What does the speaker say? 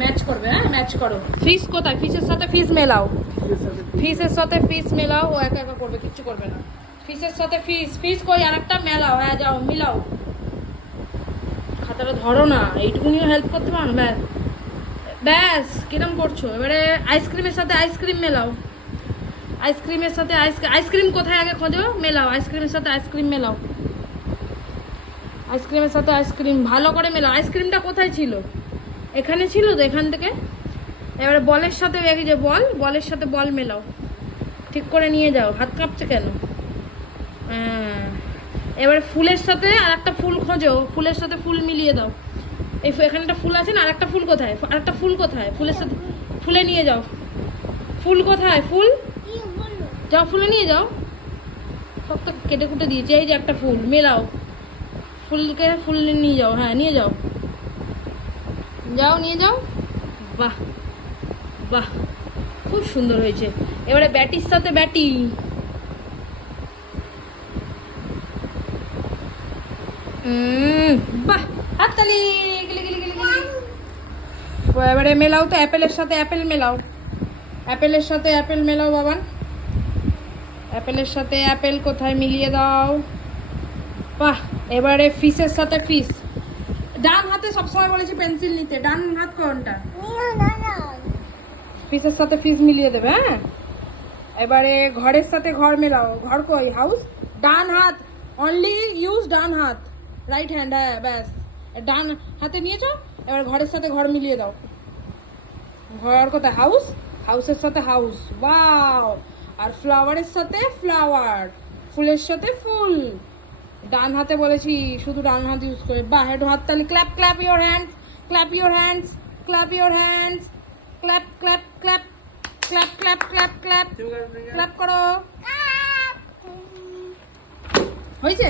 Match করবে, হ্যাঁ match করো। ফিশ কোথায়? ফিশের সাথে ফিশ মেলাও, ফিশের সাথে ফিশ মেলাও। ও একা একা করবে, কিচ্ছু করবে না। ফিশের সাথে ফিশ, ফিশ কই আরেকটা মেলাও। হ্যাঁ যাও মিলাও। খাতাটা ধরো না, এইটুকুনিও হেল্প করতে পারো। ব্যাস ব্যাস, কিরম করছো? এবারে আইসক্রিমের সাথে আইসক্রিম মেলাও, আইসক্রিমের সাথে আইসক্রিম কোথায় আগে খোঁজো, মেলাও। আইসক্রিমের সাথে আইসক্রিম মেলাও, আইসক্রিমের সাথে আইসক্রিম ভালো করে মেলাও। আইসক্রিমটা কোথায় ছিল? এখানে ছিল তো, এখান থেকে। এবারে বলের সাথে এই যে বল, বলের সাথে বল মেলাও, ঠিক করে নিয়ে যাও। হাত কাঁপছে কেন? হ্যাঁ, এবারে ফুলের সাথে আর একটা ফুল খোঁজো, ফুলের সাথে ফুল মিলিয়ে দাও। এই এখানে একটা ফুল আছে না, আর একটা ফুল কোথায়? আর একটা ফুল কোথায়? ফুলের সাথে ফুলে নিয়ে যাও। ফুল কোথায়? ফুল যাও, ফুলে নিয়ে যাও। সব তো কেটে কুটে দিয়েছে। এই যে একটা ফুল, মেলাও। ফুলকে ফুল নিয়ে যাও। হ্যাঁ নিয়ে যাও, যাও নিয়ে যাও। বাহ বাহ, খুব সুন্দর হয়েছে। এবারে ব্যাটির সাথে ব্যাটি। বাহ, হাততালি। গিলি গিলি গিলি গিলি। এবারে মেলাও তো, অ্যাপেলের সাথে অ্যাপেল মেলাও, অ্যাপেলের সাথে অ্যাপেল মেলাও বাবান। অ্যাপেলের সাথে অ্যাপেল কোথায়, মিলিয়ে দাও। বাহ, এবারে ফিশের সাথে ফিশ। ডান হাতে সবসময় বলেছি পেন্সিল নিতে, ডান হাত কোনটা? ফিশের সাথে ফিশ মিলিয়ে দেবে। হ্যাঁ, এবারে ঘরের সাথে ঘর মেলাও। ঘর কই? হাউস। ডান হাত, অনলি ইউজ ডান হাত, রাইট হ্যান্ড। হ্যাঁ ব্যাস, ডান হাতে নিয়েছো। এবার ঘরের সাথে ঘর মিলিয়ে দাও। ঘর কোথায়? হাউস, হাউসের সাথে হাউস। ওয়াও। আর ফ্লাওয়ারের সাথে ফ্লাওয়ার, ফুলের সাথে ফুল। ডান হাতে বলেছি, শুধু ডান হাত ইউজ করে। বাহ, একটু হাততালি। Clap clap your hands, clap your hands, clap your hands, clap clap clap clap clap clap clap clap করো। হয়েছে?